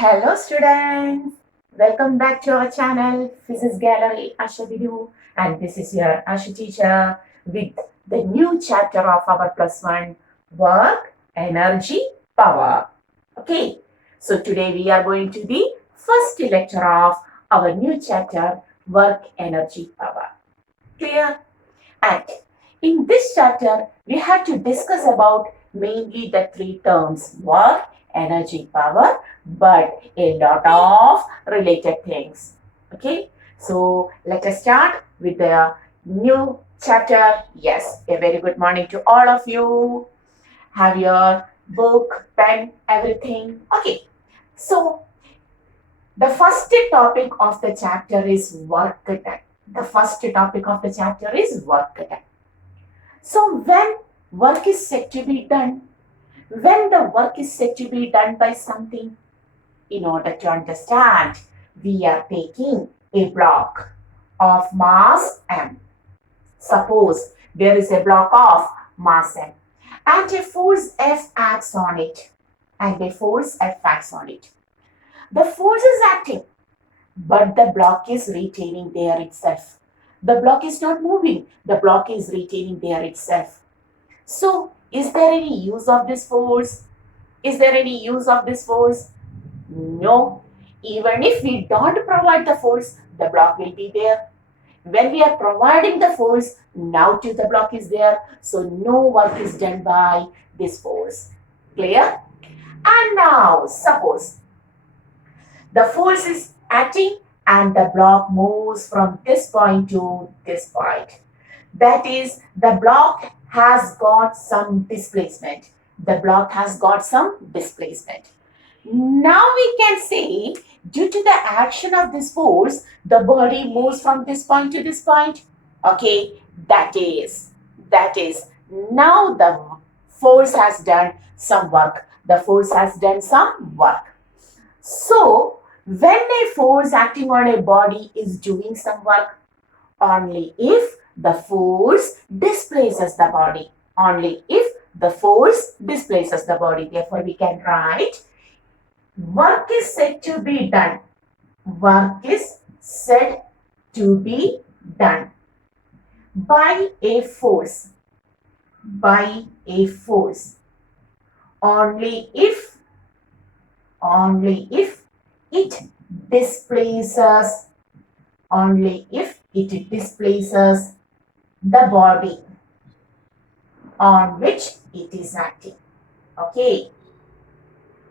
Hello students, welcome back to our channel Physics Gallery Asha Video, and this is your Asha teacher with the new chapter of our plus one work, energy, power. Okay, so today we are going to the first lecture of our new chapter work, energy, power. Clear? And in this chapter, we have to discuss about mainly the three terms work, energy, power, but a lot of related things. Okay, so let us start with the new chapter. Yes, a very good morning to all of you. Have your book, pen, everything. Okay, so the first topic of the chapter is work done. The first topic of the chapter is work done. So when work is said to be done, when the work is said to be done by something, in order to understand, we are taking a block of mass m. Suppose there is a block of mass m and a force F acts on it. And a force F acts on it. The force is acting, but the block is retaining there itself. The block is not moving. The block is retaining there itself. So, is there any use of this force? Is there any use of this force? No. Even if we don't provide the force, the block will be there. When we are providing the force, now too the block is there. So, no work is done by this force. Clear? And now, suppose the force is acting and the block moves from this point to this point. That is, the block has got some displacement. The block has got some displacement. Now we can say, due to the action of this force, the body moves from this point to this point. Okay, that is, now the force has done some work. The force has done some work. So, when a force acting on a body is doing some work, only if the force displaces the body. Only if the force displaces the body. Therefore, we can write work is said to be done. Work is said to be done by a force. By a force. Only if it displaces, the body on which it is acting. Okay,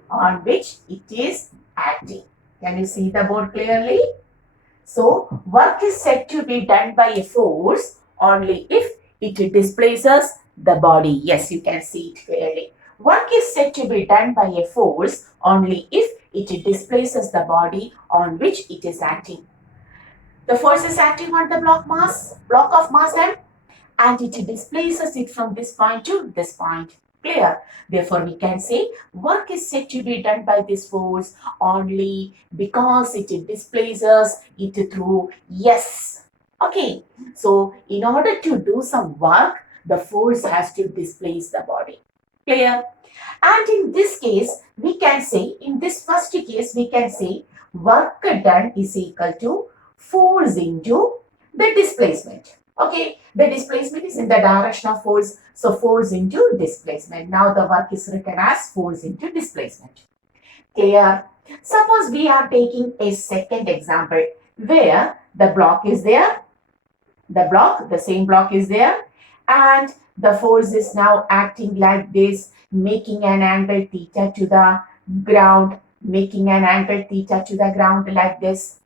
on which it is acting. Can you see the board clearly? So, work is said to be done by a force only if it displaces the body. Yes, you can see it clearly. Work is said to be done by a force only if it displaces the body on which it is acting. The force is acting on the block of mass m, and it displaces it from this point to this point. Clear? Therefore, we can say work is said to be done by this force only because it displaces it through S. Okay. So, in order to do some work, the force has to displace the body. Clear? And in this case, we can say, in this first case, we can say work done is equal to force into the displacement. Okay, the displacement is in the direction of force. So, force into displacement. Now, the work is written as force into displacement. Clear? Suppose we are taking a second example where the block is there. The same block is there. And the force is now acting like this, making an angle theta to the ground. Making an angle theta to the ground like this.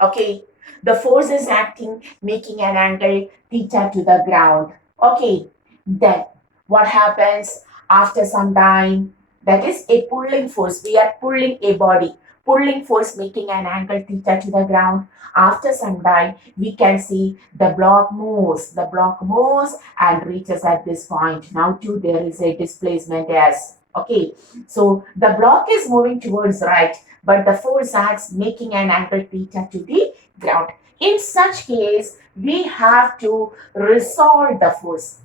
Okay. The force is acting, making an angle theta to the ground. Okay, then what happens after some time? That is a pulling force. We are pulling a body. Pulling force making an angle theta to the ground. After some time, we can see the block moves. The block moves and reaches at this point. Now too there is a displacement S. Okay, so the block is moving towards right, but the force acts making an angle theta to the ground. In such case, we have to resolve the force.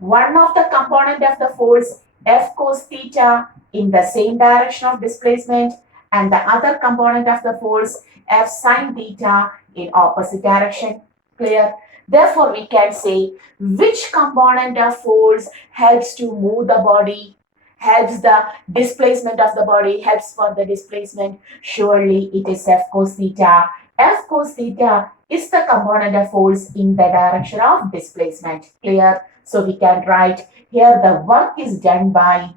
One of the component of the force, F cos theta, in the same direction of displacement, and the other component of the force F sine theta in opposite direction. Clear? Therefore, we can say which component of force helps to move the body, helps the displacement of the body, helps for the displacement. Surely it is F cos theta. F cos theta is the component of force in the direction of displacement. Clear? So we can write here the work is done by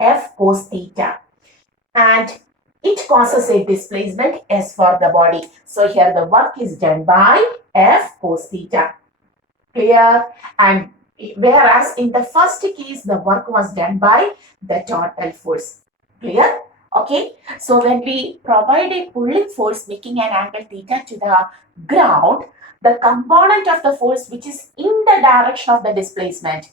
F cos theta, and it causes a displacement S for the body. So here the work is done by F cos theta. Clear? And whereas in the first case, the work was done by the total force. Clear? Okay. So when we provide a pulling force making an angle theta to the ground, the component of the force which is in the direction of the displacement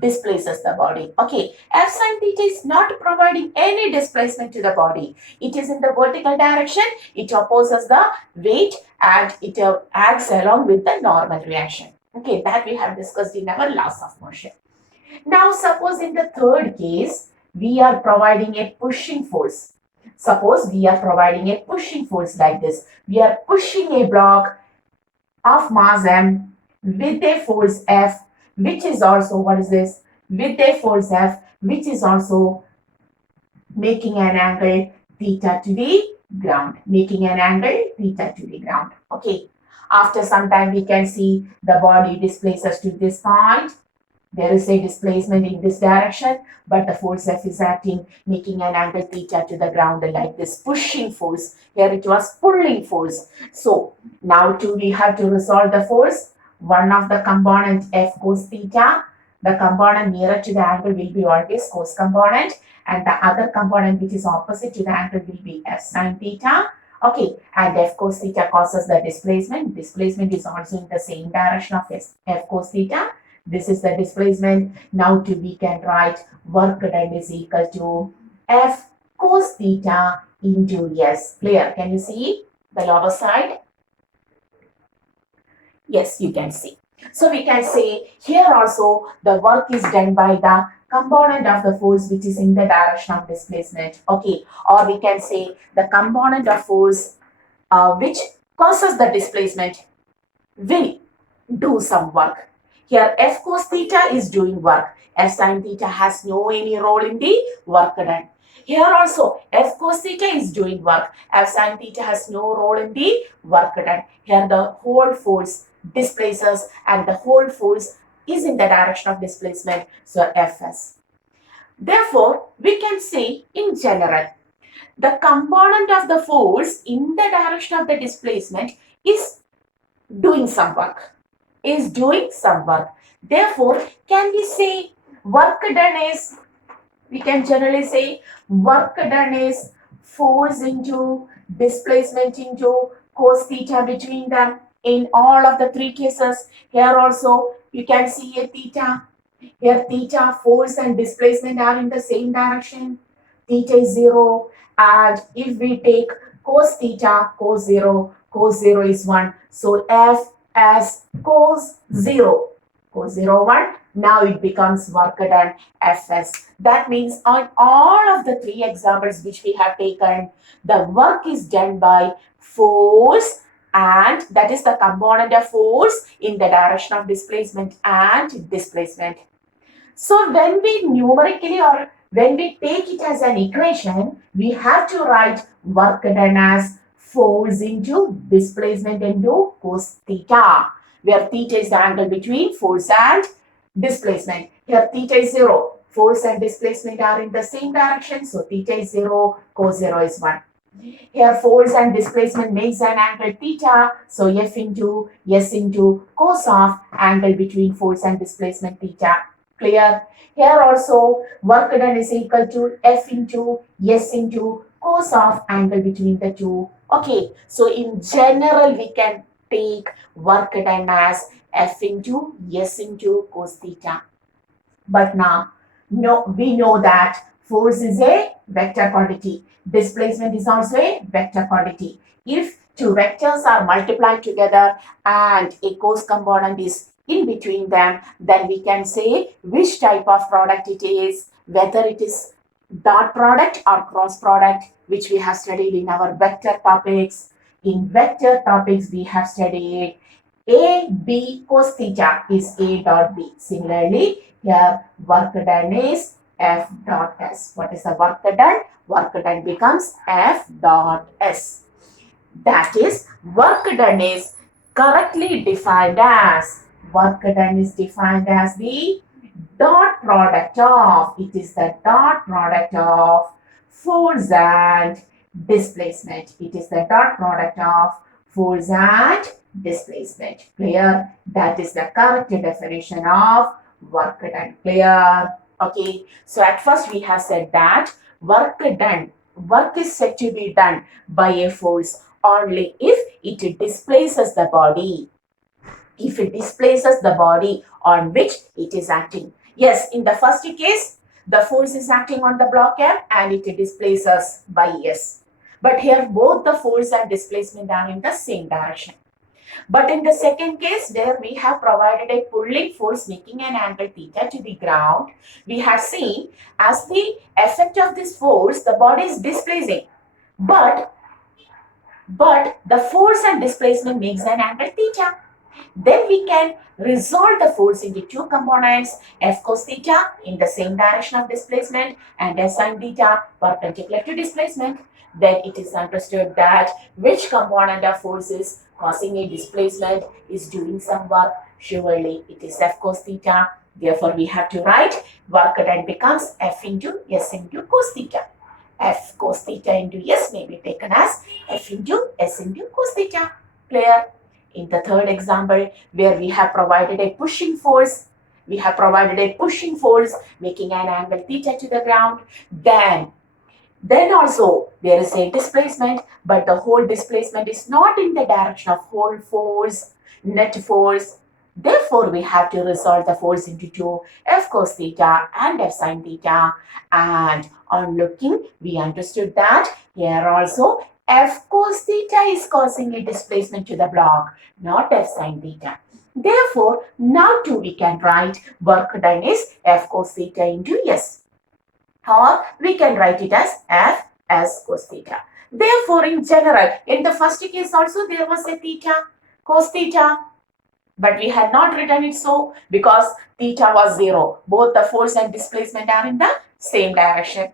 displaces the body. Okay. F sine theta is not providing any displacement to the body. It is in the vertical direction. It opposes the weight and it acts along with the normal reaction. Okay, that we have discussed in our laws of motion. Now, suppose in the third case, we are providing a pushing force. Suppose we are providing a pushing force like this. We are pushing a block of mass M with a force F, which is also, what is this? With a force F, which is also making an angle theta to the ground. Making an angle theta to the ground. Okay. After some time, we can see the body displaces to this point. There is a displacement in this direction, but the force F is acting, making an angle theta to the ground like this pushing force. Here it was pulling force. So now we have to resolve the force. One of the component F cos theta, the component nearer to the angle will be always cos component, and the other component which is opposite to the angle will be F sine theta. Okay, and F cos theta causes the displacement. Displacement is also in the same direction of F cos theta. This is the displacement. Now we can write work done is equal to F cos theta into S. Clear? Can you see the lower side? Yes, you can see. So we can say here also the work is done by the component of the force which is in the direction of displacement. Okay, or we can say the component of force which causes the displacement will do some work. Here F cos theta is doing work. F sine theta has no any role in the work done. Here also F cos theta is doing work. F sine theta has no role in the work done. Here the whole force displaces and the whole force is in the direction of displacement. So Fs. Therefore, we can say in general, the component of the force in the direction of the displacement is doing some work. Therefore, can we say work done is, we can generally say work done is force into displacement into cos theta between them in all of the three cases. Here also you can see a theta. Here theta, force and displacement are in the same direction. Theta is 0, and if we take cos theta, cos 0 is 1. So F as cos 0, 1. Now it becomes work done Fs. That means on all of the three examples which we have taken, the work is done by force, and that is the component of force in the direction of displacement and displacement. So when we numerically or when we take it as an equation, we have to write work done as force into displacement into cos theta, where theta is the angle between force and displacement. Here theta is 0. Force and displacement are in the same direction. So theta is 0, cos 0 is 1. Here force and displacement makes an angle theta. So F into S into cos of angle between force and displacement theta. Clear? Here also work done is equal to F into S into cos of angle between the two. Okay, so in general we can take work done as F into S into cos theta. But now we know that force is a vector quantity. Displacement is also a vector quantity. If two vectors are multiplied together and a cos component is in between them, then we can say which type of product it is, whether it is dot product or cross product, which we have studied in our vector topics. In vector topics, we have studied A, B cos theta is A dot B. Similarly, here work done is F dot S. What is the work done? Work done becomes F dot S. That is, work done is correctly defined as, work done is defined as the dot product of, it is the dot product of force and displacement. It is the dot product of force and displacement. Clear? That is the correct definition of work done. Clear? Okay. So at first we have said that work done, work is said to be done by a force only if it displaces the body. If it displaces the body on which it is acting. Yes, in the first case, the force is acting on the block M and it displaces by S. But here both the force and displacement are in the same direction. But in the second case, there we have provided a pulling force making an angle theta to the ground. We have seen as the effect of this force, the body is displacing. But the force and displacement makes an angle theta. Then we can resolve the force into two components, F cos theta in the same direction of displacement and S sin theta perpendicular to displacement. Then it is understood that which component of force is causing a displacement is doing some work. Surely it is F cos theta. Therefore, we have to write work done becomes F into S into cos theta. F cos theta into S may be taken as F into S into cos theta. Clear? In the third example, where we have provided a pushing force, making an angle theta to the ground. Then also there is a displacement, but the whole displacement is not in the direction of whole force, net force. Therefore, we have to resolve the force into two, F cos theta and F sin theta. And on looking, we understood that here also F cos theta is causing a displacement to the block, not F sin theta. Therefore, now too we can write work done is F cos theta into S. Or we can write it as F S cos theta. Therefore, in general, in the first case also there was a theta, cos theta. But we had not written it so because theta was 0. Both the force and displacement are in the same direction.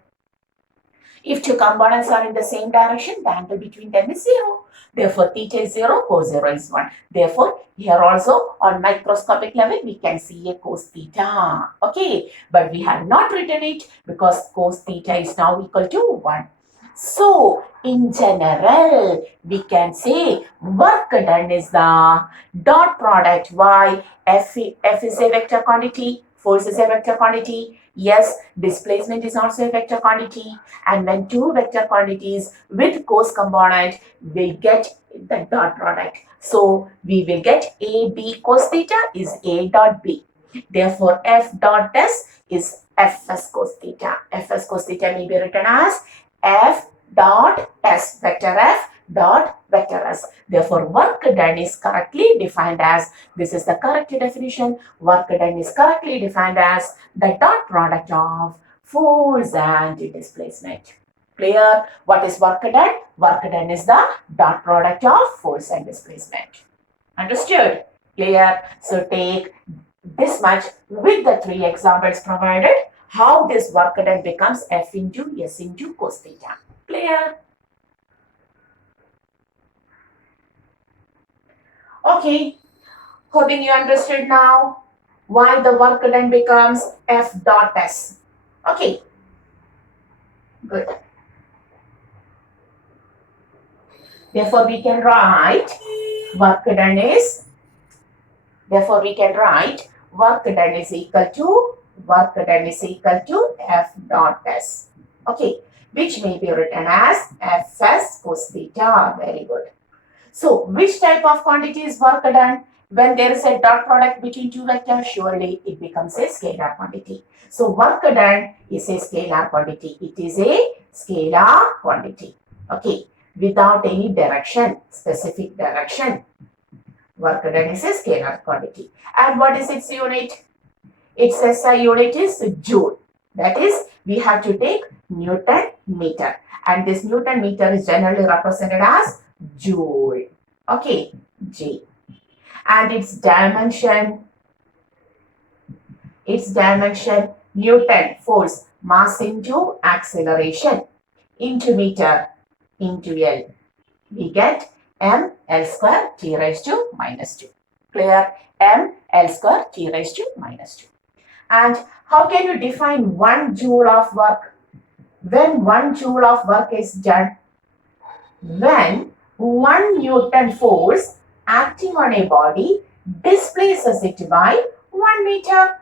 If two components are in the same direction, the angle between them is 0. Therefore, theta is 0, cos 0 is 1. Therefore, here also on microscopic level, we can see a cos theta. Okay, but we have not written it because cos theta is now equal to 1. So, in general, we can say work done is the dot product. Why? F is a vector quantity, force is a vector quantity. Yes, displacement is also a vector quantity. And when two vector quantities with cos component will get the dot product. So, we will get AB cos theta is A dot B. Therefore, F dot S is Fs cos theta. Fs cos theta may be written as F dot S, vector F dot vector S. Therefore, work done is correctly defined as, this is the correct definition, work done is correctly defined as the dot product of force and displacement. Clear? What is work done? Work done is the dot product of force and displacement. Understood? Clear? So, take this much with the three examples provided, how this work done becomes F into S into cos theta. Clear? Okay, hoping you understood now why the work done becomes F dot S. Okay, good. Therefore, we can write work done is, equal to F dot S. Okay, which may be written as Fs cos theta. Very good. So, which type of quantity is work done? When there is a dot product between two vectors, surely it becomes a scalar quantity. So, work done is a scalar quantity. It is a scalar quantity. Okay, without any direction, specific direction. Work done is a scalar quantity. And what is its unit? Its SI unit is joule. That is we have to take Newton meter. And this Newton meter is generally represented as joule. Okay, J. And its dimension, Newton, force, mass into acceleration, into meter, into L. We get m L square T raised to minus 2. Clear? M L square T raised to minus 2. And how can you define 1 joule of work? When 1 joule of work is done, when 1 Newton force acting on a body displaces it by 1 meter,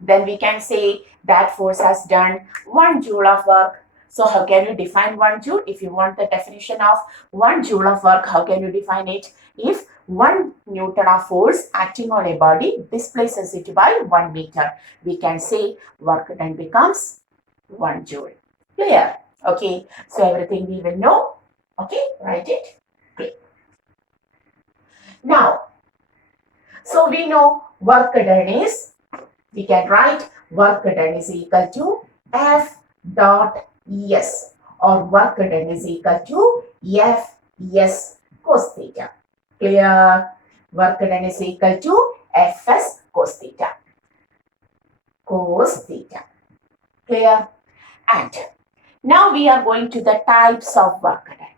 then we can say that force has done 1 joule of work. So how can you define 1 joule? If you want the definition of 1 joule of work, how can you define it? If 1 Newton of force acting on a body displaces it by 1 meter, we can say work done becomes 1 joule. Clear? Okay, so everything we will know. Okay, write it. Clear. Now, so we know work done is, we can write work done is equal to F dot S, or work done is equal to F S cos theta. Clear? Work done is equal to Fs cos theta. Cos theta. Clear? And now we are going to the types of work done.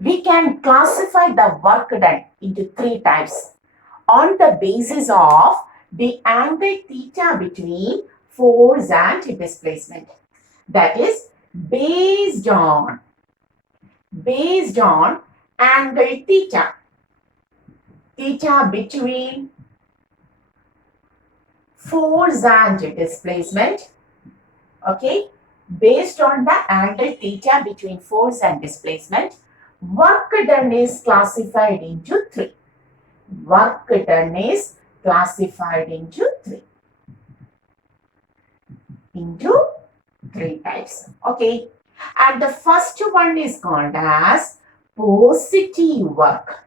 We can classify the work done into 3 types on the basis of the angle theta between force and displacement. That is based on angle theta between force and displacement. Okay, based on the angle theta between force and displacement, work done is classified into 3. Work done is classified into 3 types. Okay, and the first one is called as positive work.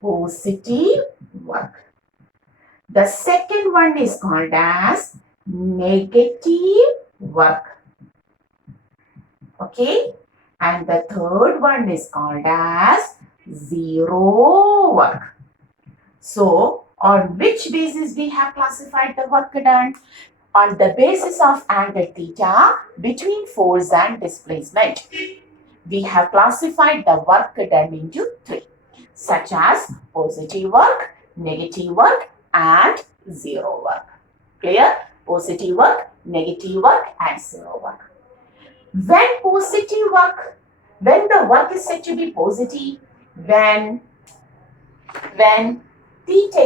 Positive work. The second one is called as negative work. Okay, and the third one is called as zero work. So, on which basis we have classified the work done? On the basis of angle theta between force and displacement. We have classified the work done into 3, such as positive work, negative work, and zero work. Clear? Positive work, negative work, and zero work. When positive work, when the work is said to be positive, when theta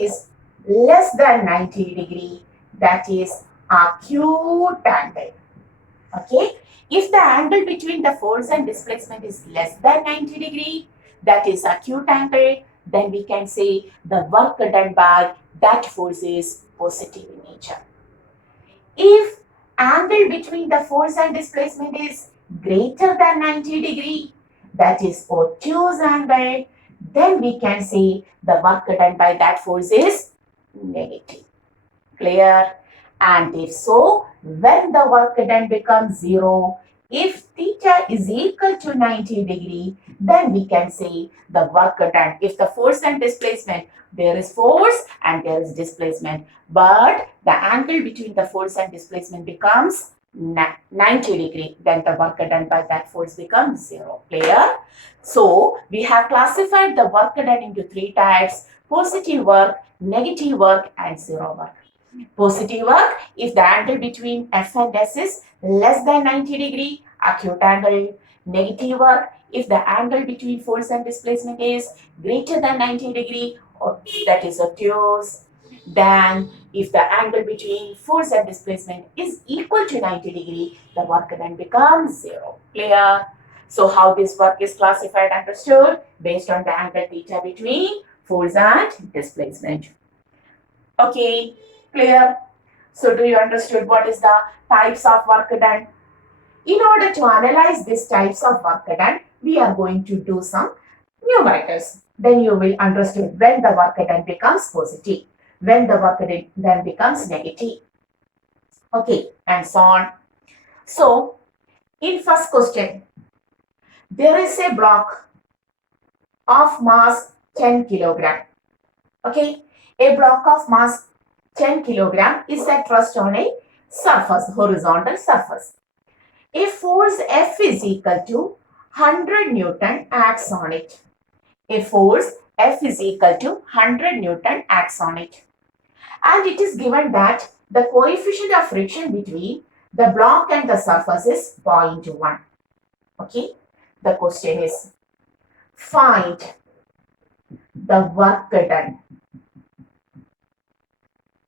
is less than 90 degree, that is acute angle. Okay, if the angle between the force and displacement is less than 90 degree, that is acute angle, then we can say the work done by that force is positive in nature. If angle between the force and displacement is greater than 90 degree, that is obtuse angle, then we can say the work done by that force is negative. Clear? And if so, when the work done becomes 0, if theta is equal to 90 degree, then we can say the work done. If the force and displacement, there is force and there is displacement, but the angle between the force and displacement becomes 90 degree, then the work done by that force becomes 0. Clear? So, we have classified the work done into 3 types: positive work, negative work, and zero work. Positive work, if the angle between F and S is less than 90 degree, acute angle. Negative work, if the angle between force and displacement is greater than 90 degree, or that is obtuse. Then, if the angle between force and displacement is equal to 90 degree, the work done becomes 0. Clear? So, how this work is classified, understood? Based on the angle theta between force and displacement. Okay, clear? So, do you understood what is the types of work done? In order to analyze these types of work done, we are going to do some numericals. Then you will understand when the work done becomes positive. when the work done becomes negative. Okay, and so on. So, in first question, there is a block of mass 10 kilogram. Okay, a block of mass 10 kilogram is at rest on a surface, horizontal surface. A force F is equal to 100 Newton acts on it. A force F is equal to 100 Newton acts on it. And it is given that the coefficient of friction between the block and the surface is 0.1. Okay, the question is, find the work done.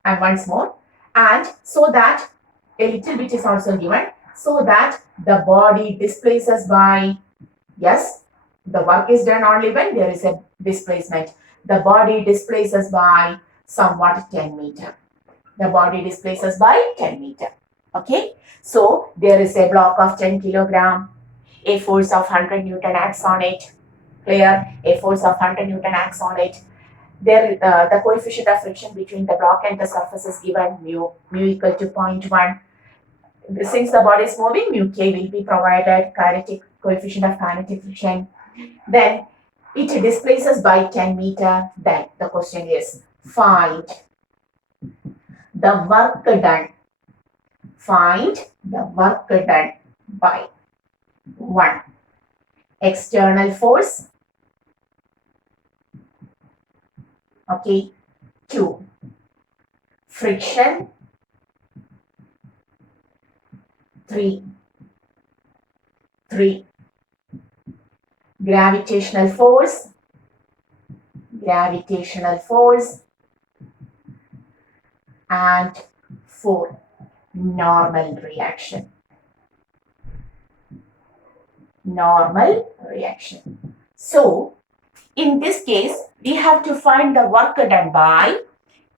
And once more, and so that a little bit is also given, so that the body displaces by, yes, the work is done only when there is a displacement. The body displaces by somewhat 10 meter. The body displaces by 10 meter. Okay, so there is a block of 10 kilogram, a force of 100 Newton acts on it. Clear? A force of 100 Newton acts on it. There, the coefficient of friction between the block and the surface is given mu equal to 0.1. Since the body is moving, mu k will be provided, kinetic coefficient of kinetic friction. Then it displaces by 10 meter. Then the question is, find the work done. Find the work done by 1. External force. Okay. 2. Friction. 3. Gravitational force. And 4. Normal reaction. So, in this case, we have to find the work done by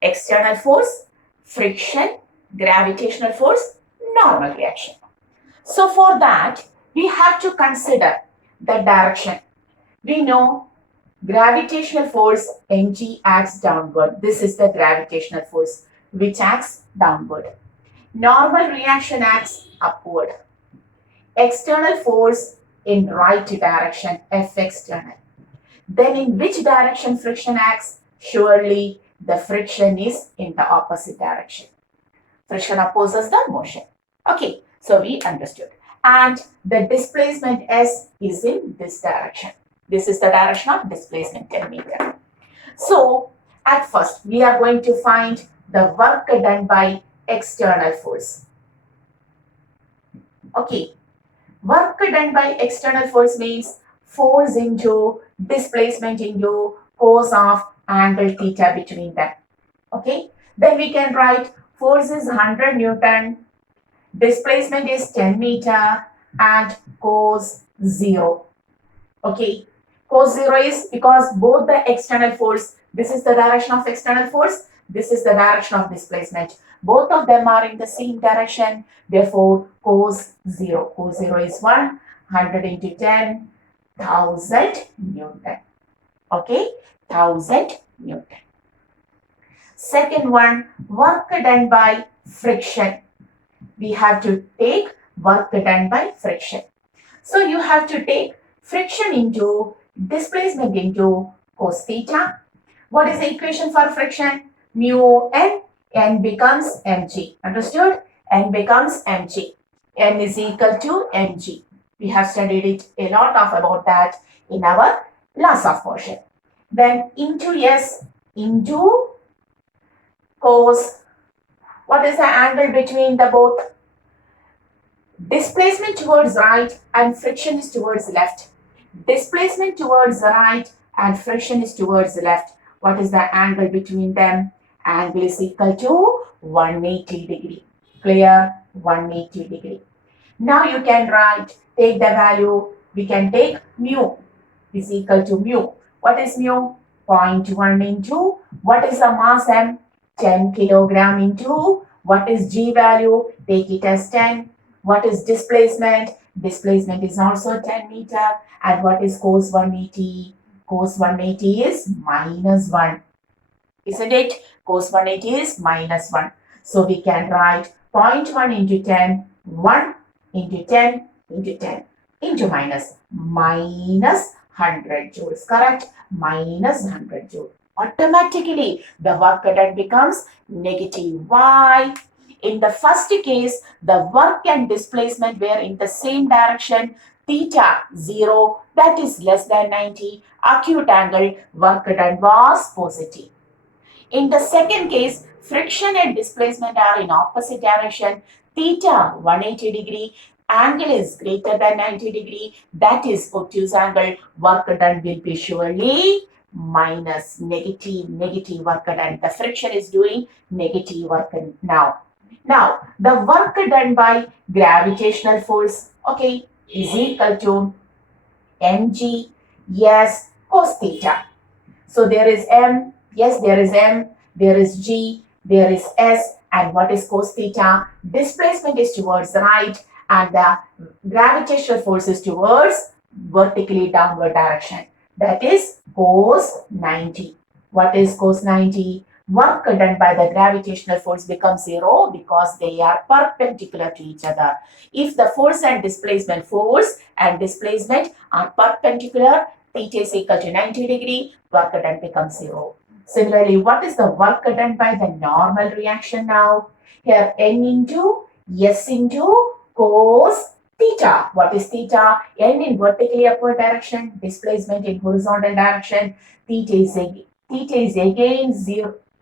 external force, friction, gravitational force, normal reaction. So, for that, we have to consider the direction. We know gravitational force mg acts downward. This is the gravitational force which acts downward. Normal reaction acts upward. External force in right direction, F external. Then in which direction friction acts? Surely the friction is in the opposite direction. Friction opposes the motion. Okay, so we understood. And the displacement S is in this direction. This is the direction of displacement 10 meter. So at first we are going to find the work done by external force. Okay, work done by external force means force into displacement into cos of angle theta between them. Okay, then we can write force is 100 Newton, displacement is 10 meter and cos 0. Okay, cos 0 is because both the external force, this is the direction of external force, this is the direction of displacement. Both of them are in the same direction. Therefore, cos 0. Cos 0 is 100 into 10, 1000 Newton. Okay, 1000 Newton. Second one, work done by friction. We have to take work done by friction. So you have to take friction into displacement into cos theta. What is the equation for friction? Mu n becomes mg. Understood? N becomes mg. N is equal to mg. We have studied it a lot about that in our laws of motion. Then into S into cos. What is the angle between the both? Displacement towards right and friction is towards left. Displacement towards right and friction is towards left. What is the angle between them? Angle is equal to 180 degree. Clear? 180 degree. Now you can write, take the value, we can take mu is equal to mu. What is mu? 0.1 into, what is the mass m? 10 kilogram into, what is g value? Take it as 10. What is displacement? Displacement is also 10 meter. And what is cos 180? Cos 180 is -1. Isn't it? Cos 180 is minus 1. So we can write 0.1 into 10, 1 into 10 into 10 into minus 100 joules, correct? Minus 100 joules. Automatically, the work done becomes negative. Why? In the first case, the work and displacement were in the same direction. Theta 0, that is less than 90. Acute angle, work done was positive. In the second case, friction and displacement are in opposite direction. Theta 180 degree, angle is greater than 90 degree, that is obtuse angle, work done will be surely minus negative work done. The friction is doing negative work now. Now, the work done by gravitational force, okay, is equal to mg, yes, cos theta. So there is m, yes, there is m, there is g, there is s, and what is cos theta? Displacement is towards the right, and the gravitational force is towards vertically downward direction. That is cos 90. What is cos 90? Work done by the gravitational force becomes 0 because they are perpendicular to each other. If the force and displacement are perpendicular, theta is equal to 90 degree, work done becomes 0. Similarly, what is the work done by the normal reaction now? Here, n into s into cos theta. What is theta? N in vertically upward direction, displacement in horizontal direction. Theta is again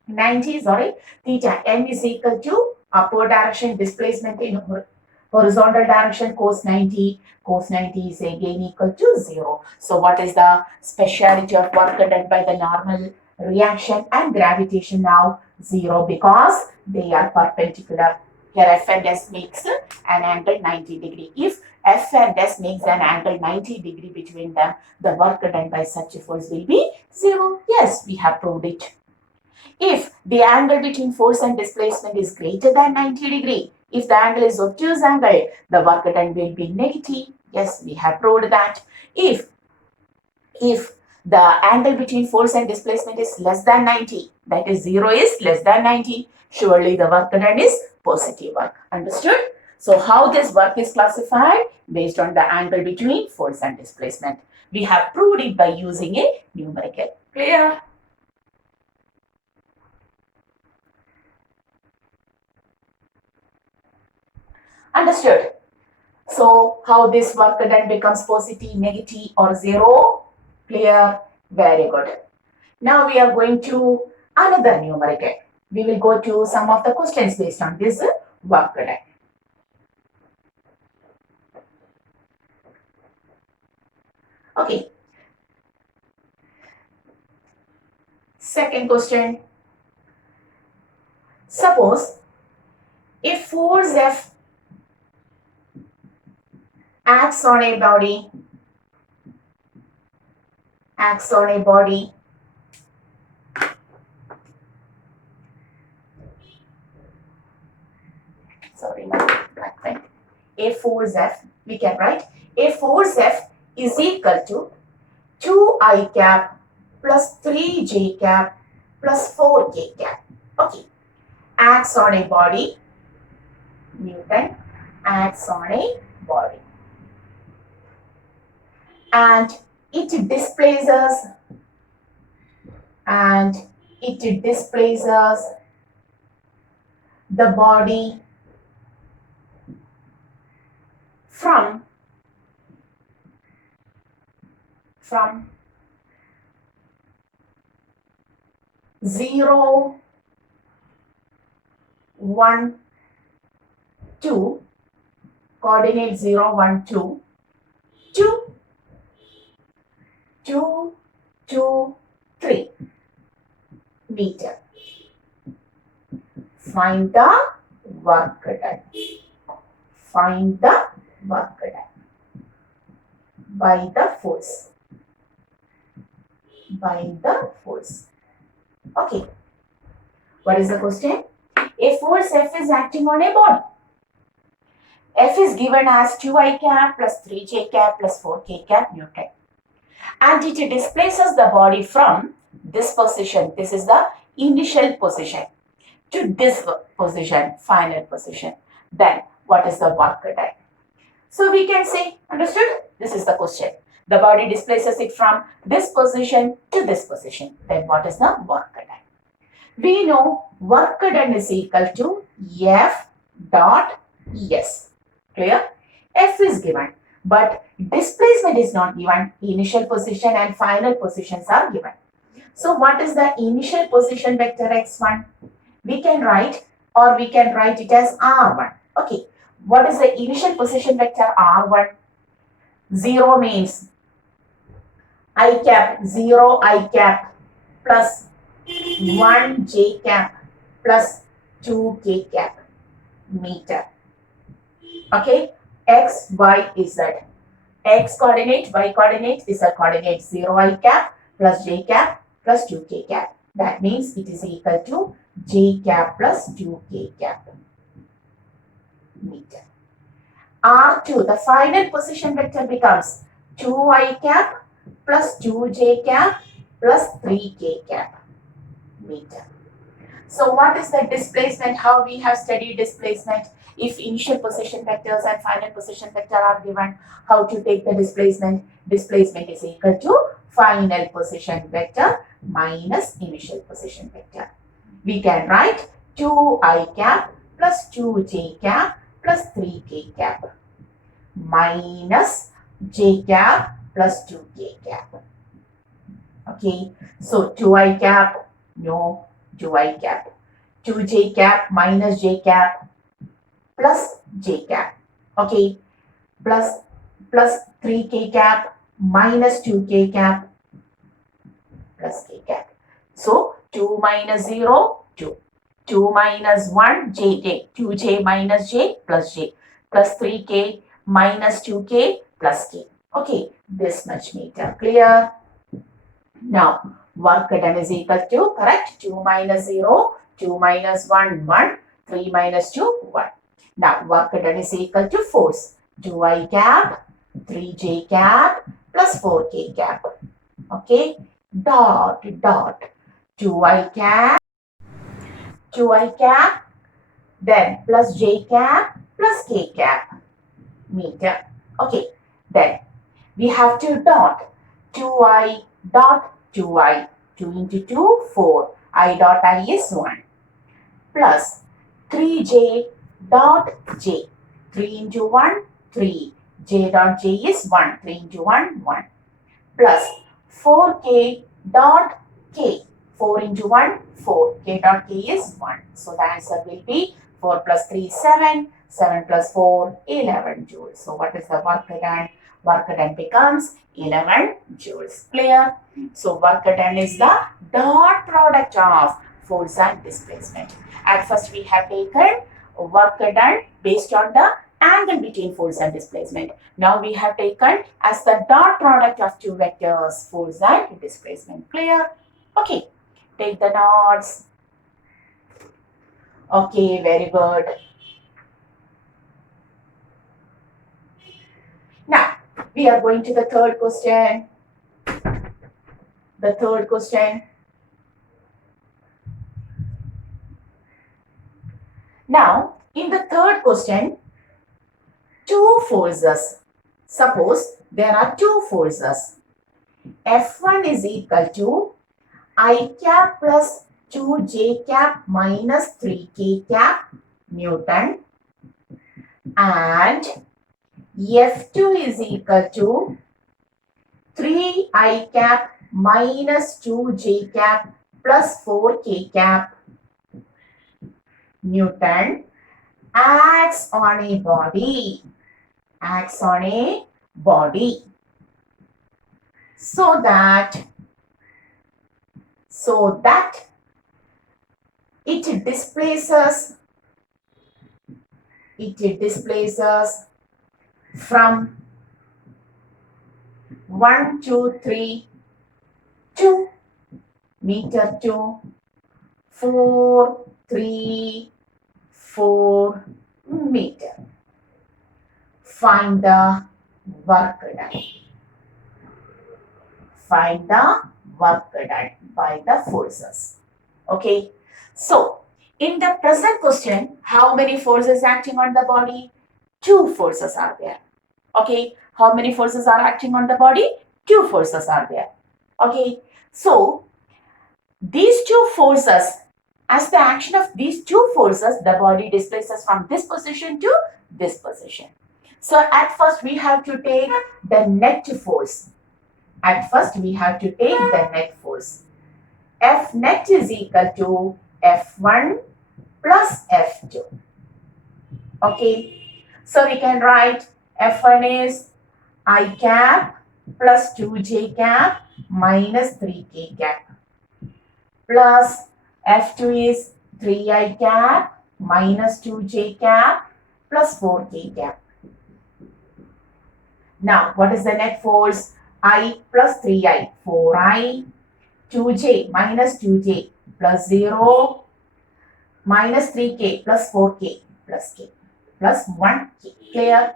90, sorry. Theta n is equal to upward direction, displacement in horizontal direction, cos 90. Cos 90 is again equal to 0. So what is the speciality of work done by the normal reaction and gravitation now? 0 because they are perpendicular. Here F and S makes an angle 90 degree. If F and S makes an angle 90 degree between them, the work done by such a force will be 0. Yes, we have proved it. If the angle between force and displacement is greater than 90 degree, if the angle is obtuse angle, the work done will be negative. Yes, we have proved that. If the angle between force and displacement is less than 90, that is 0 is less than 90, surely the work done is positive work. Understood? So how this work is classified? Based on the angle between force and displacement. We have proved it by using a numerical. Clear? Understood? So how this work done becomes positive, negative or 0? Clear? Very good. Now we are going to another numerical. We will go to some of the questions based on this work done. Okay. Second question. Suppose if force F acts on a body, sorry, back pen. A force F, we can write a force F is equal to 2I cap plus 3J cap plus 4K cap. Okay. Acts on a body, Newton acts on a body. And it displaces the body from 0, 1, 2, coordinate 0, 1, 2, 2, 2, 3 meter. Find the work done. Find the work done by the force. Okay. What is the question? A force F is acting on a body. F is given as 2I cap plus 3J cap plus 4K cap Newton. And it displaces the body from this position. This is the initial position to this position, final position, then what is the work done? So we can say, understood? This is the question. The body displaces it from this position to this position. Then what is the work done? We know work done is equal to F dot S. Clear? F is given, but displacement is not given. Initial position and final positions are given. So what is the initial position vector x1? We can write it as R1. Okay. What is the initial position vector R1? 0 means I cap, 0 I cap plus 1 j cap plus 2 k cap meter. Okay. X, Y, Z. X coordinate, Y coordinate is a coordinate 0 I cap plus j cap plus 2k cap. That means it is equal to j cap plus 2k cap meter. R2, the final position vector becomes 2i cap plus 2j cap plus 3k cap meter. So what is the displacement? How we have studied displacement? If initial position vectors and final position vector are given, how to take the displacement? Displacement is equal to final position vector minus initial position vector. We can write 2i cap plus 2j cap plus 3k cap minus j cap plus 2k cap. Okay, so 2i cap, no, 2i cap. 2j cap minus j cap plus j cap. Okay, plus 3k cap minus 2k cap plus k cap. So 2 minus 0, 2. 2 minus 1, j. 2j minus j plus 3k minus 2k plus k. Okay, this much meter. Clear? Now, work done is equal to, correct? 2 minus 0, 2 minus 1, 1, 3 minus 2, 1. Now, work done is equal to force. 2i cap, 3j cap, plus 4k cap. Okay, dot, 2i cap, then plus j cap, plus k cap meter. Okay, then we have to dot 2i dot 2i. 2 into 2, 4. I dot I is 1. Plus 3j dot j. 3 into 1, 3. J dot j is 1. 3 into 1, 1. Plus 4k dot k. 4 into 1, 4. K dot k is 1. So the answer will be 4 plus 3, 7. 7 plus 4, 11 joules. So what is the work done? Work done becomes 11 joules. Clear? So work done is the dot product of force and displacement. At first we have taken work done based on the angle between force and displacement. Now we have taken as the dot product of two vectors, force and displacement. Clear? Okay. Take the notes. Okay, very good. Now, we are going to the third question. The third question. Now, in the third question, two forces. Suppose there are two forces. F1 is equal to I cap plus 2j cap minus 3k cap Newton, and F2 is equal to 3i cap minus 2j cap plus 4k cap Newton acts on a body. So that it displaces from 1, 2, 3 2 meter to 4, 3, 4 meter. Find the work done. Find the work done by the forces. Okay. So, in the present question, how many forces acting on the body? Two forces are there. Okay. How many forces are acting on the body? Two forces are there. Okay. So, these two forces, as the action of these two forces, the body displaces from this position to this position. So, at first, we have to take the net force. At first, we have to take the net force. F net is equal to F1 plus F2. Okay. So we can write F1 is I cap plus 2j cap minus 3k cap plus F2 is 3i cap minus 2j cap plus 4k cap. Now, what is the net force? I plus 3i, 4i, 2j minus 2j plus 0 minus 3k plus 4k plus k plus 1k. Clear?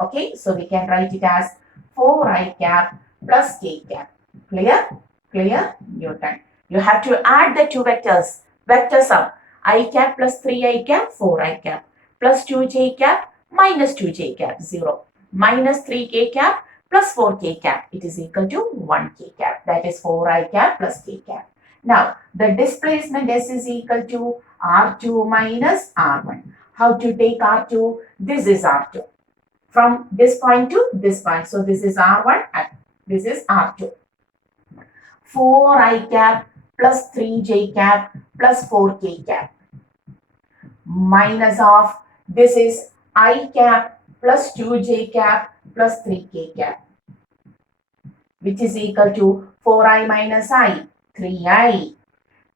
Okay, so we can write it as 4i cap plus k cap. Clear? Clear? Newton. You have to add the two vectors. Vector sum. I cap plus 3i cap, 4i cap plus 2j cap minus 2j cap, 0. Minus 3k cap plus 4k cap. It is equal to 1k cap. That is 4i cap plus k cap. Now, the displacement S is equal to R2 minus R1. How to take R2? This is R2. From this point to this point. So, this is R1 and this is R2. 4i cap plus 3j cap plus 4k cap minus of this is I cap plus 2j cap plus 3k cap, which is equal to 4i minus I, 3i,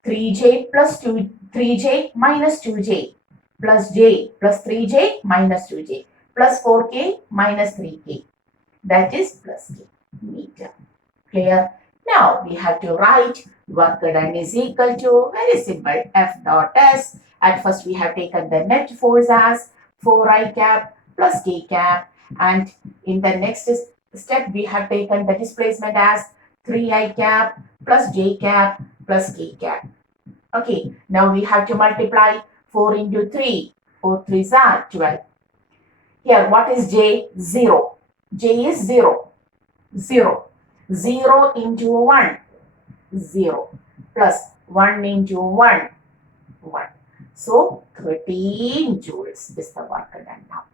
3j plus 2, 3j minus 2j plus j plus 3j minus 2j plus 4k minus 3k. That is plus k meter. Clear? Now we have to write work done is equal to, very simple, F dot S. At first we have taken the net force as 4i cap plus k cap, and in the next step we have taken the displacement as 3i cap plus j cap plus k cap. Okay, now we have to multiply 4 into 3. 4 3s are 12. Here, what is j? 0. J is 0. 0. 0 into 1, 0, plus 1 into 1, 1. So, 13 joules is the work done now.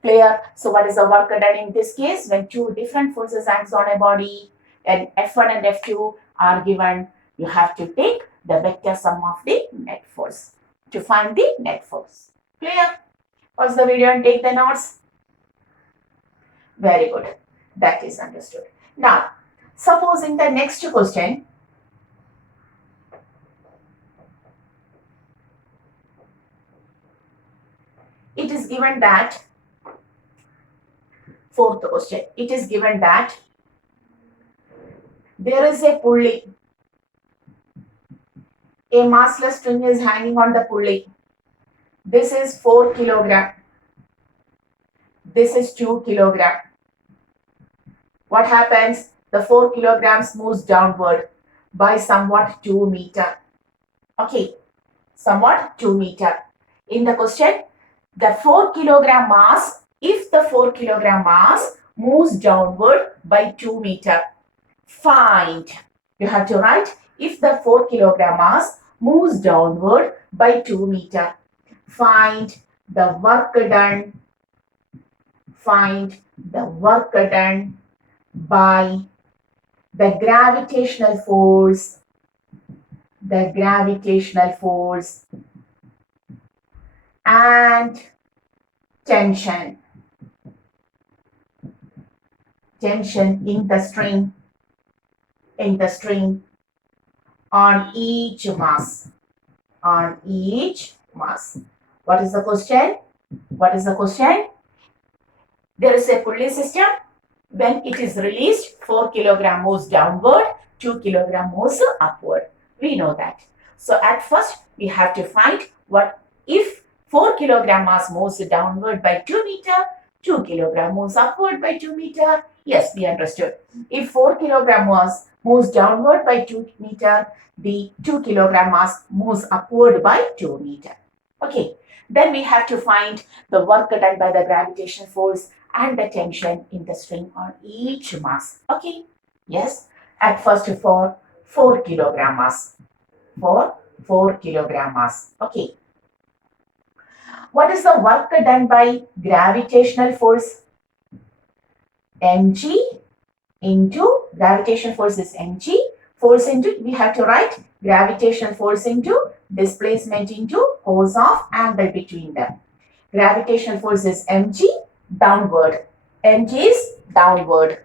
Clear? So, what is the work done in this case? When two different forces act on a body and F1 and F2 are given, you have to take the vector sum of the net force to find the net force. Clear? Pause the video and take the notes. Very good. That is understood. Now, suppose in the next question, it is given that, fourth question, it is given that there is a pulley. A massless string is hanging on the pulley. This is 4 kilogram. This is 2 kilogram. What happens? The 4 kilograms moves downward by somewhat 2 meter. Okay, somewhat 2 meter. In the question, the 4 kilogram mass, if the 4 kilogram mass moves downward by 2 meter, find. You have to write, if the 4 kilogram mass moves downward by 2 meter, find the work done. Find the work done by the gravitational force, and tension in the string on each mass. What is the question? There is a pulley system. When it is released, 4 kilogram moves downward, 2 kilogram moves upward. We know that. So at first, we have to find what if 4 kilogram mass moves downward by 2 meter, 2 kilogram moves upward by 2 meter. Yes, we understood. If 4 kilogram mass moves downward by 2 meter, the 2 kilogram mass moves upward by 2 meter. Okay, then we have to find the work done by the gravitational force and the tension in the string on each mass. Okay, yes, at first for 4 kilogram mass. For 4 kilogram mass. Okay, what is the work done by gravitational force? Mg into gravitational force is mg, force into, we have to write gravitational force into displacement into cos of angle between them. Gravitational force is mg, downward. Mg is downward.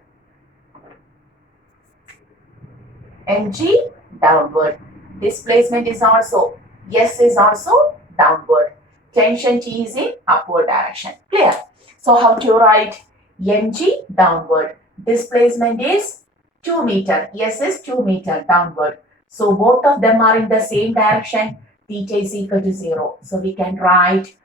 Mg downward. Displacement is also, S is also downward. Tension T is in upward direction. Clear? So how to write mg downward? Displacement is 2 meter. S is 2 meter downward. So both of them are in the same direction. Theta is equal to 0. So we can write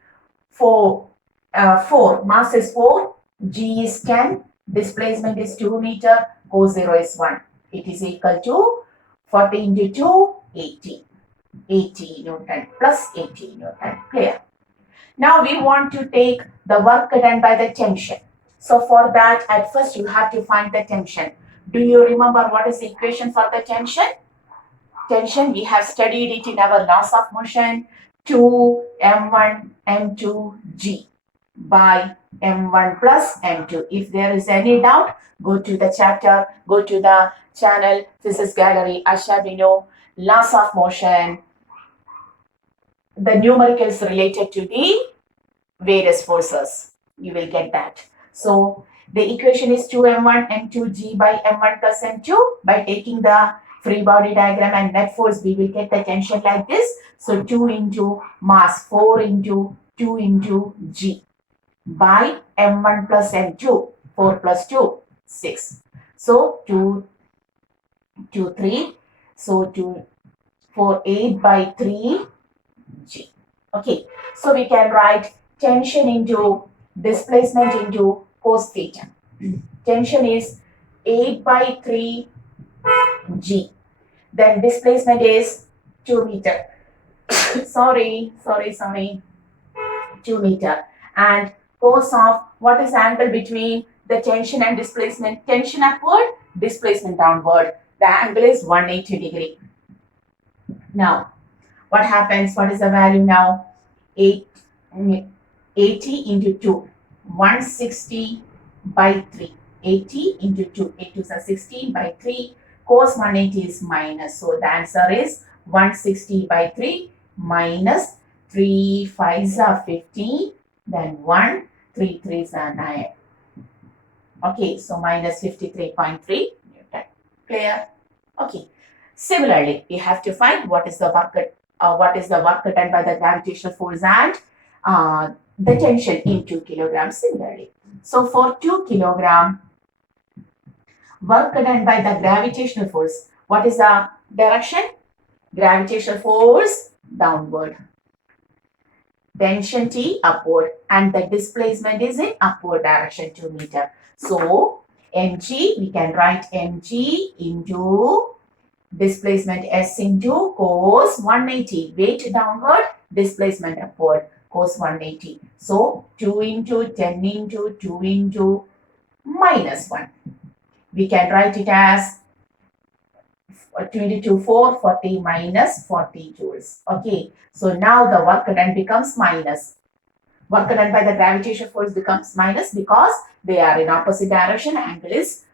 4. Mass is 4. G is 10. Displacement is 2 meter. Cos 0 is 1. It is equal to 40 into 2, 80. 80 Newton plus 80 Newton. Clear? Now we want to take the work done by the tension. So for that, at first you have to find the tension. Do you remember what is the equation for the tension? Tension, we have studied it in our laws of motion. 2m1 m2 g by m1 plus m2. If there is any doubt, go to the chapter, go to the channel, Physics Gallery, Asha Bino, laws of motion, the numericals related to the various forces. You will get that. So the equation is 2m1 m2g by m1 plus m2. By taking the free body diagram and net force, we will get the tension like this. So 2 into mass, 4 into 2 into g by m1 plus m2. 4 plus 2, 6. So 2, 3. So 2, 4, 8 by 3 g. Okay. So we can write tension into displacement into cos theta. Tension is 8 by 3 g. Then displacement is 2 meter. sorry. 2 meter. And cos of, what is angle between the tension and displacement? Tension upward, displacement downward. The angle is 180 degree. Now, what happens? What is the value now? 80 into 2. 160 by 3. 80 into 2. 8 to 16 by 3. Cos 180 is minus. So the answer is 160 by 3 minus 3 5s are 15. Then 1, 3 3s are 9. Okay, so minus 53.3 Newton. Clear? Okay. Similarly, we have to find what is the work done by the gravitational force and the tension in 2 kilograms. Similarly, so for 2 kilogram work done by the gravitational force, what is the direction? Gravitational force downward. Tension T upward, and the displacement is in upward direction 2 meter. So mg, we can write mg into displacement s into cos 180. Weight downward, displacement upward, cos 180. So 2 into 10 into 2 into minus 1. We can write it as 22 4 40 minus 40 joules. Okay, so now the work done becomes minus. Work done by the gravitational force becomes minus because they are in opposite direction. Angle is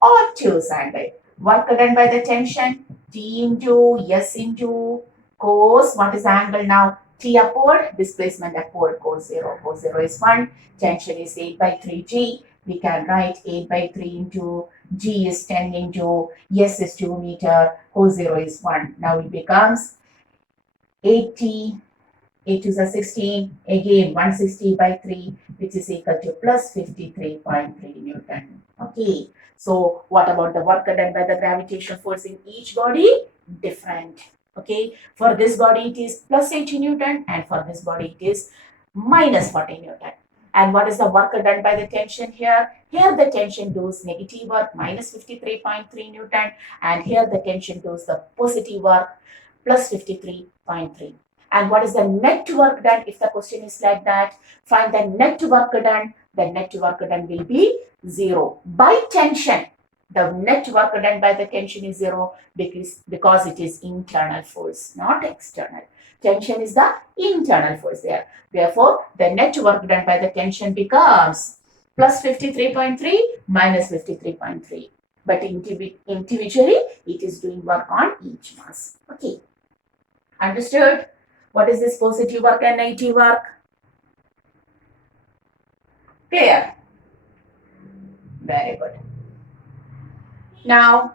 obtuse angle. Work done by the tension, T into S into cos. What is the angle now? T upward, displacement upward, cos 0. Cos 0 is 1. Tension is 8 by 3 G. We can write 8 by 3 into G is 10 into S is 2 meter. Cos 0 is 1. Now it becomes 80. 8 to the 16. Again 160 by 3, which is equal to plus 53.3 Newton. Okay. So what about the work done by the gravitational force in each body? Different. Okay. For this body it is plus 80 Newton, and for this body it is minus 40 Newton. And what is the work done by the tension here? Here the tension does negative work, minus 53.3 Newton, and here the tension does the positive work, plus 53.3. And what is the net work done? If the question is like that, find the net work done. The net work done will be 0. By tension, the net work done by the tension is 0 because it is internal force, not external. Tension is the internal force there. Therefore, the net work done by the tension becomes plus 53.3 minus 53.3. But individually, it is doing work on each mass. Okay. Understood? What is this positive work and negative work? Clear? Very good. Now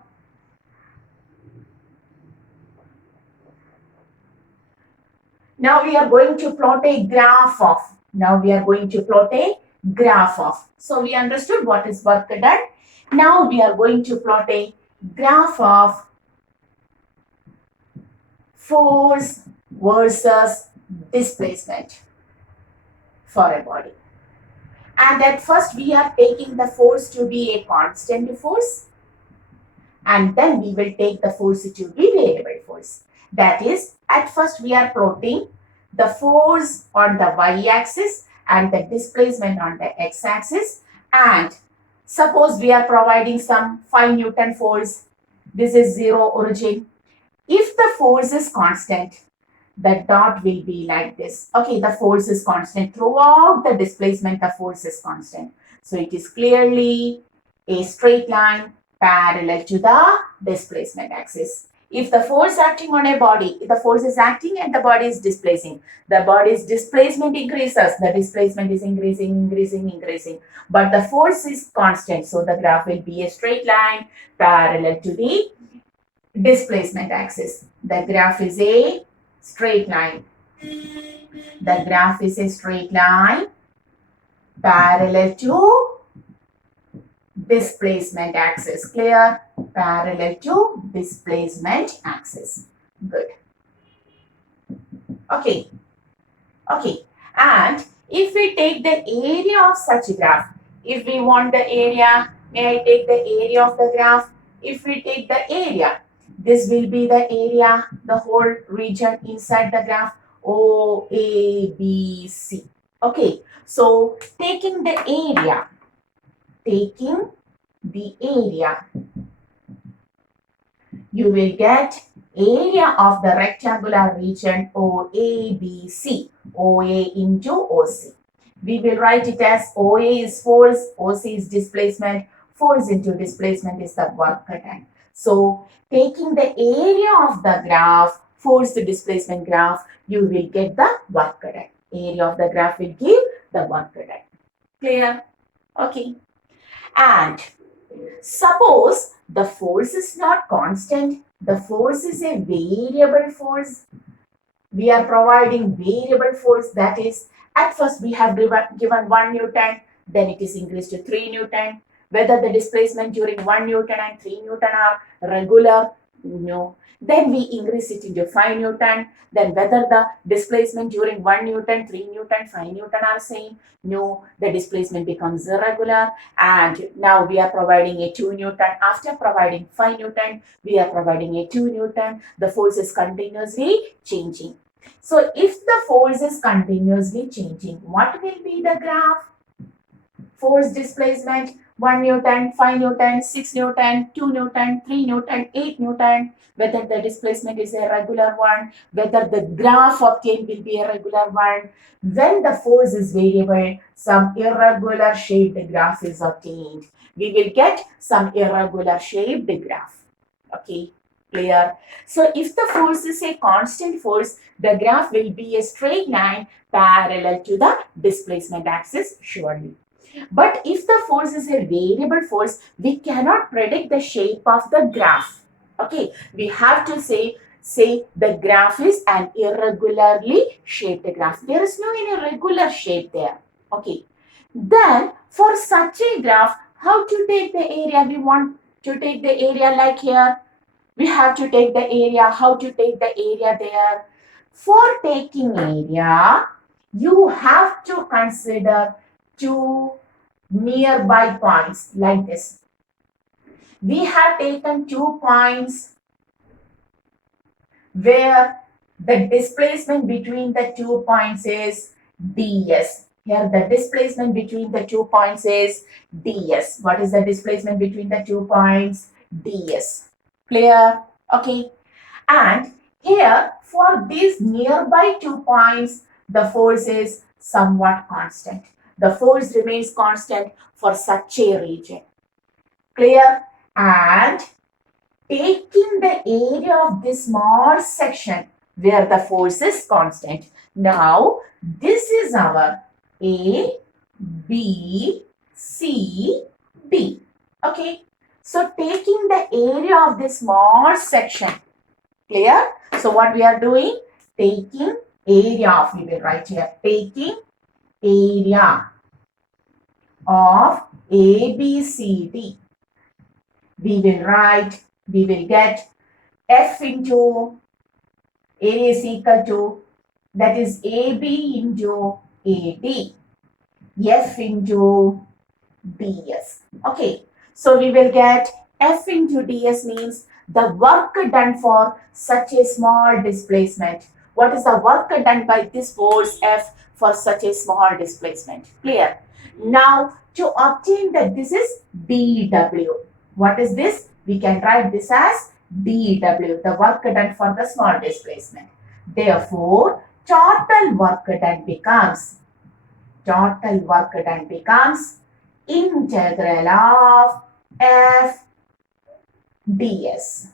we are going to plot a graph of. So we understood what is work done. Now we are going to plot a graph of force versus displacement for a body. And at first we are taking the force to be a constant force, and then we will take the force to be variable force. That is, at first we are plotting the force on the y-axis and the displacement on the x-axis. And suppose we are providing some 5 Newton force. This is 0 origin. If the force is constant, the dot will be like this. Okay, the force is constant. Throughout the displacement, the force is constant. So it is clearly a straight line parallel to the displacement axis. If the force acting on a body, the force is acting and the body is displacing. The body's displacement increases, the displacement is increasing. But the force is constant, so the graph will be a straight line parallel to the displacement axis. The graph is a straight line. The graph is a straight line parallel to displacement axis. Clear? Parallel to displacement axis. Good. Okay. And if we take the area of such a graph, if we want the area, may I take the area of the graph? If we take the area, this will be the area, the whole region inside the graph, O, A, B, C. Okay. So taking the area, you will get area of the rectangular region OABC, OA into OC. We will write it as OA is force, OC is displacement, force into displacement is the work done. So taking the area of the graph, force to displacement graph, you will get the work done. Area of the graph will give the work done. Clear? Okay. And suppose the force is not constant, the force is a variable force. We are providing variable force, that is, at first we have given 1 Newton, then it is increased to 3 Newton. Whether the displacement during 1 Newton and 3 Newton are regular, no. Then we increase it into 5 Newton. Then whether the displacement during 1 Newton, 3 Newton, 5 Newton are same, no, the displacement becomes irregular. And now we are providing a 2 Newton. After providing 5 Newton, we are providing a 2 Newton. The force is continuously changing. So if the force is continuously changing, what will be the graph? Force displacement 1 Newton, 5 Newton, 6 Newton, 2 Newton, 3 Newton, 8 Newton. Whether the displacement is a regular one, whether the graph obtained will be a regular one. When the force is variable, some irregular shaped graph is obtained. We will get some irregular shaped graph. Okay, clear? So if the force is a constant force, the graph will be a straight line parallel to the displacement axis surely. But if the force is a variable force, we cannot predict the shape of the graph. Okay, we have to say the graph is an irregularly shaped graph. There is no any regular shape there. Okay, then for such a graph, how to take the area? We want to take the area like here. We have to take the area. How to take the area there? For taking area, you have to consider two nearby points like this. We have taken 2 points where the displacement between the 2 points is ds. Here the displacement between the 2 points is ds. What is the displacement between the 2 points? Ds. Clear? Okay. And here for these nearby 2 points, the force is somewhat constant. The force remains constant for such a region. Clear? And taking the area of this small section where the force is constant. Now, this is our A, B, C, D. Okay. So, taking the area of this small section. Clear? So, what we are doing? Taking area of, we will write here, taking area of A, B, C, D. We will get F into area is equal to, that is AB into AD, F into ds. Okay, so we will get F into ds means the work done for such a small displacement. What is the work done by this force F for such a small displacement? Clear? Now, to obtain that, this is dw. What is this? We can write this as dw, the work done for the small displacement. Therefore, total work done becomes integral of f ds.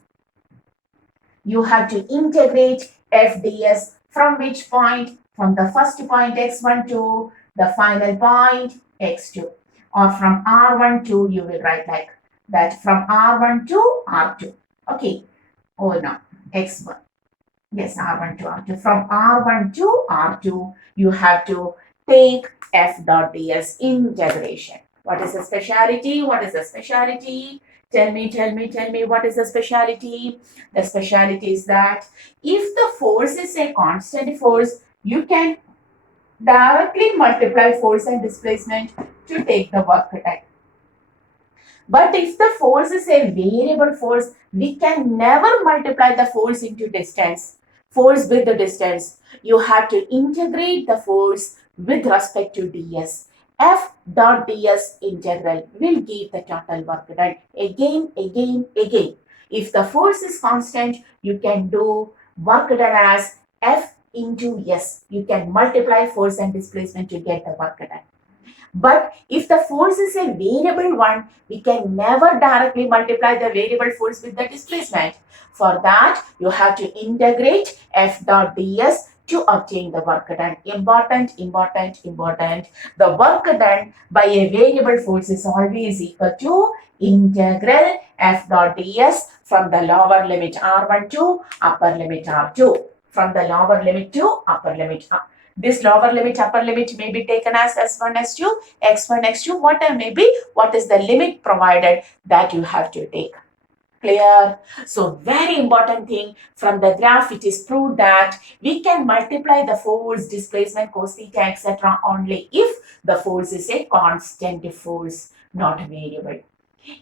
You have to integrate f ds from which point? From the first point x1 to the final point x2. Or from r1 to, you will write like that, from r1 to r2. Okay. Oh no, x1. Yes, r1 to r2. From r1 to r2, you have to take f dot ds integration. What is the speciality? What is the speciality? Tell me, what is the speciality? The speciality is that if the force is a constant force, you can directly multiply force and displacement to take the work done. But if the force is a variable force, we can never multiply the force into distance. Force with the distance. You have to integrate the force with respect to ds. F dot ds integral will give the total work done again. If the force is constant, you can do work done as F into S. You can multiply force and displacement to get the work done. But if the force is a variable one, we can never directly multiply the variable force with the displacement. For that, you have to integrate F dot ds to obtain the work done. Important. The work done by a variable force is always equal to integral F dot ds from the lower limit r1 to upper limit r2. From the lower limit to upper limit r. This lower limit, upper limit may be taken as S1, S2, X1, X2, whatever may be. What is the limit provided that you have to take? Clear? So, very important thing, from the graph it is proved that we can multiply the force, displacement, cos theta, etc. only if the force is a constant force, not a variable.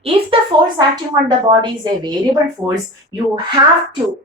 If the force acting on the body is a variable force, you have to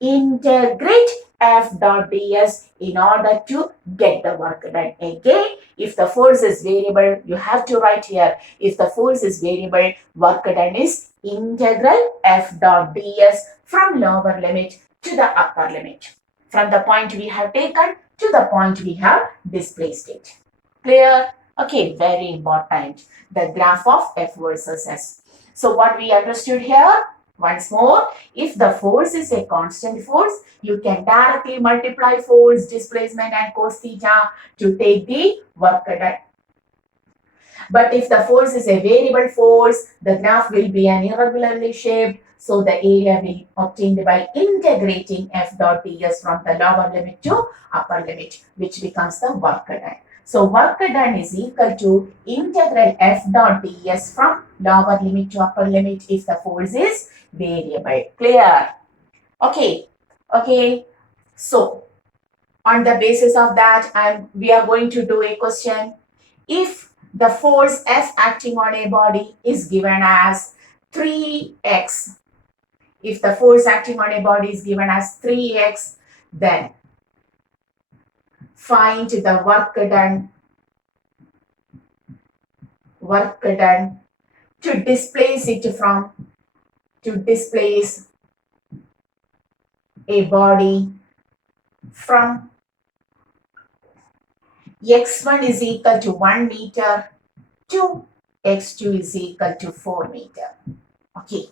integrate F dot ds in order to get the work done. Again, if the force is variable, you have to write here, if the force is variable, work done is integral F dot ds from lower limit to the upper limit. From the point we have taken to the point we have displaced it. Clear? Okay, very important. The graph of F versus S. So what we understood here? Once more, if the force is a constant force, you can directly multiply force, displacement and cos theta to take the work done. But if the force is a variable force, the graph will be an irregularly shaped, so the area will be obtained by integrating F dot ds from the lower limit to upper limit, which becomes the work done. So work done is equal to integral F dot ds from lower limit to upper limit if the force is variable. Clear? Okay. So on the basis of that, we are going to do a question. If the force F acting on a body is given as 3x. If the force acting on a body is given as 3x, then find the work done to displace a body from x1 is equal to 1 meter to x2 is equal to 4 meter. Okay.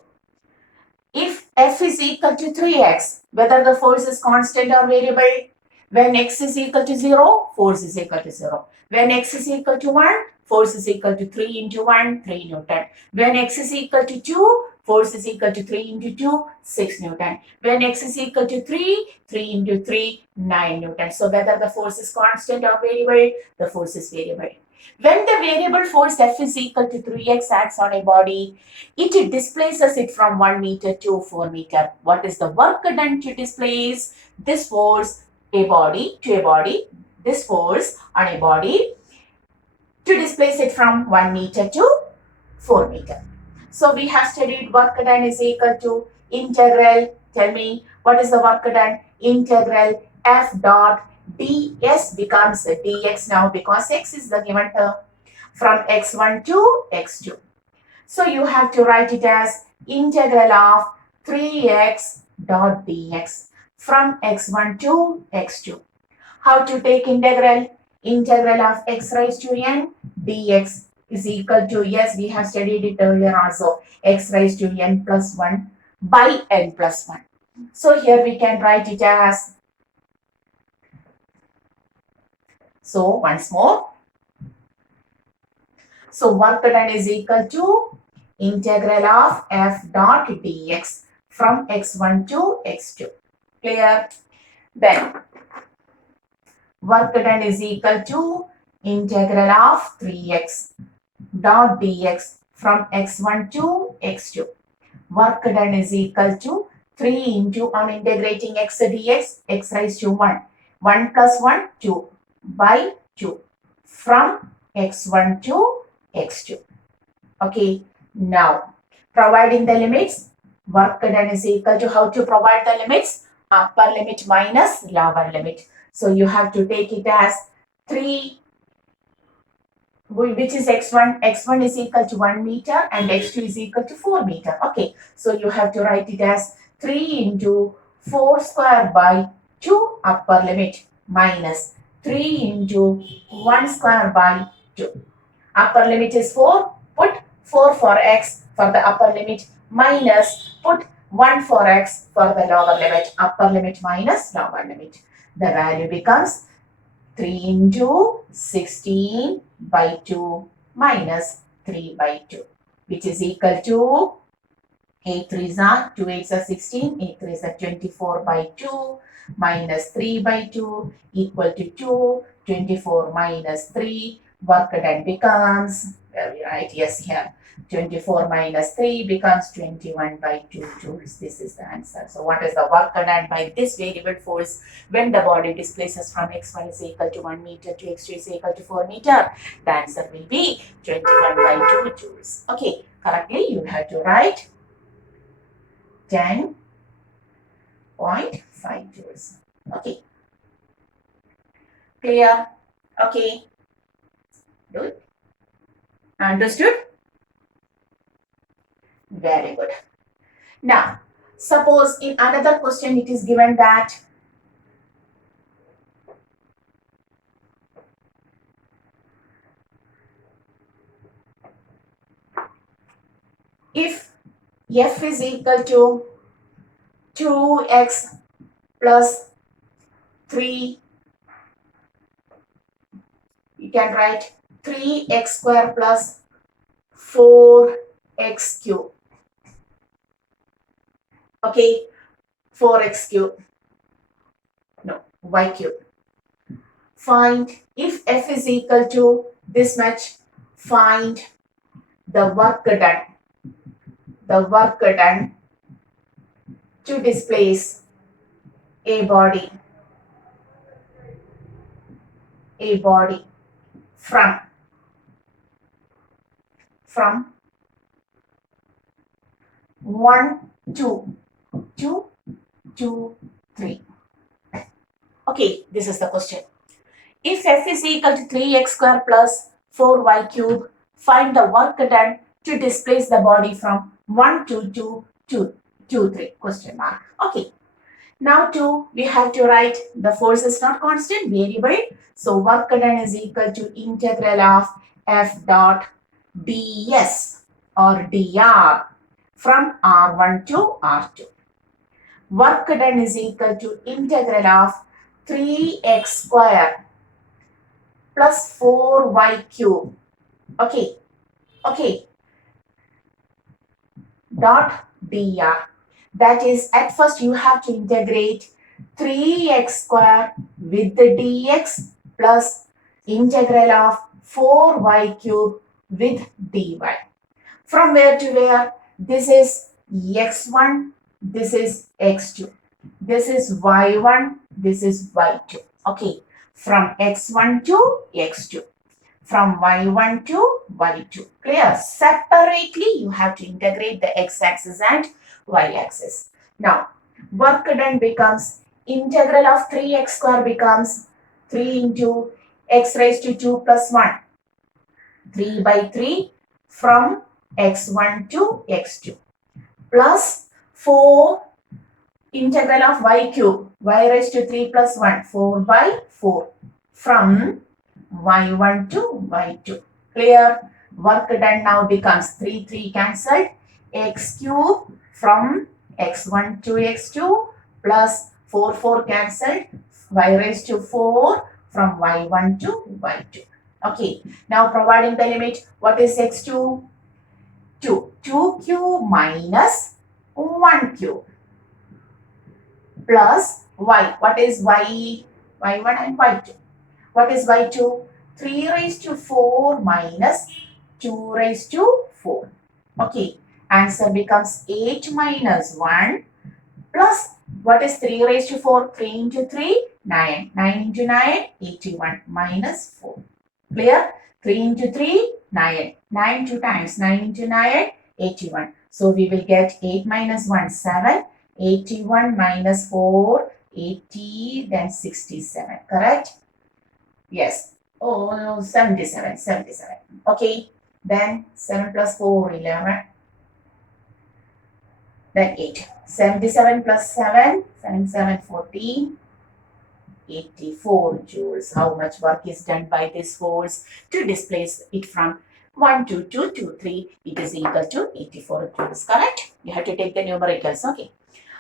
If F is equal to 3x, whether the force is constant or variable, when x is equal to 0, force is equal to 0. When x is equal to 1, force is equal to 3 into 1, 3 Newton. When x is equal to 2, force is equal to 3 into 2, 6 Newton. When x is equal to 3, 3 into 3, 9 Newton. So whether the force is constant or variable, the force is variable. When the variable force F is equal to 3x acts on a body, it displaces it from 1 meter to 4 meter. What is the work done to displace this force this force on a body to displace it from 1 meter to 4 meter? So we have studied work done is equal to integral, tell me what is the work done? Integral F dot ds becomes dx now because x is the given term from x1 to x2. So you have to write it as integral of 3x dot dx from x1 to x2. How to take integral? Integral of x raised to n dx is equal to, yes, we have studied it earlier also, x raised to n plus 1 by n plus 1. So here we can write it as, so once more, so work done is equal to integral of f dot dx from x1 to x2. Clear? Then work done is equal to integral of 3x dot dx from x1 to x2. Work done is equal to 3 into, on integrating x dx, x raised to 1. 1 plus 1, 2 by 2 from x1 to x2. Okay, now providing the limits, work done is equal to, how to provide the limits? Upper limit minus lower limit. So you have to take it as 3, which is x1. x1 is equal to 1 meter and x2 is equal to 4 meter. Okay, so you have to write it as 3 into 4 square by 2 upper limit minus 3 into 1 square by 2. Upper limit is 4, put 4 for x for the upper limit minus put 1 for x for the lower limit. Upper limit minus lower limit. The value becomes 3 into 16 by 2 minus 3 by 2, which is equal to 8 3s are 2 8s are 16, 8 3s are 24 by 2 minus 3 by 2 equal to 2, 24 minus 3, work done becomes, where we write, yes, here, 24 minus 3 becomes 21 by 2 joules. This is the answer. So what is the work done by this variable force when the body displaces from x1 is equal to 1 meter to x2 is equal to 4 meter? The answer will be 21 by 2 joules. Okay, correctly you have to write 10.5 joules. Okay. Clear? Okay. Good. Understood? Very good. Now, suppose in another question it is given that if f is equal to 2x plus 3, you can write 3x square plus 4x cube. Okay, 4x cube. No, y cube. Find, if f is equal to this much, find the work done. The work done to displace a body from from 1 to 2, 2, 3. Okay, this is the question. If f is equal to 3x square plus 4y cube, find the work done to displace the body from 1 to 2, 2, 2, 3, question mark. Okay, now we have to write the force is not constant, variable. So work done is equal to integral of f dot ds or dr from r1 to r2. Work done is equal to integral of 3x square plus 4y cube. Okay, dot dr. That is, at first you have to integrate 3x square with the dx plus integral of 4y cube with dy. From where to where? This is x1, this is x2. This is y1, this is y2. Okay, from x1 to x2. From y1 to y2. Clear? Separately, you have to integrate the x-axis and y-axis. Now, work done becomes integral of 3x square becomes 3 into x raised to 2 plus 1. 3 by 3 from x1 to x2 plus 4 integral of y cube, y raised to 3 plus 1, 4 by 4 from y1 to y2. Clear? Work done now becomes 3, 3 cancelled, x cube from x1 to x2 plus 4, 4 cancelled, y raised to 4 from y1 to y2. Okay, now providing the limit, what is x2? 2. 2 cube minus 1 cube plus y. What is y? y1 and y2. What is y2? 3 raised to 4 minus 2 raised to 4. Okay, answer becomes 8 minus 1 plus what is 3 raised to 4? 3 into 3, 9. 9 into 9, 81 minus 4. Clear? 3 into 3, 9. 9 2 times 9 into 9, 81. So we will get 8 minus 1, 7. 81 minus 4, 80, then 67. Correct? Yes. Oh, no, 77. 77. Okay. Then 7 plus 4, 11. Then 8. 77 plus 7, 7, 14. 84 joules. How much work is done by this force to displace it from 1 to 2 to 3? It is equal to 84 joules. Correct? You have to take the numericals. Okay.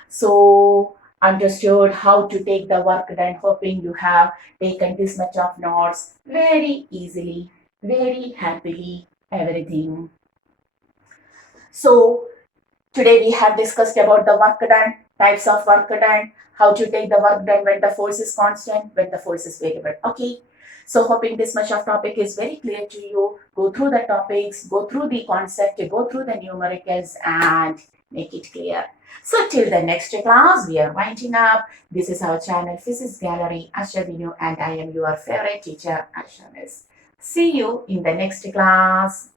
So, understood how to take the work done. Hoping you have taken this much of notes very easily, very happily, everything. So, today we have discussed about the work done, types of work done, how to take the work done when the force is constant, when the force is variable. Okay. So hoping this much of topic is very clear to you. Go through the topics, go through the concept, go through the numericals and make it clear. So till the next class, we are winding up. This is our channel Physics Gallery, Asha Binu, and I am your favorite teacher, Asha Miss. See you in the next class.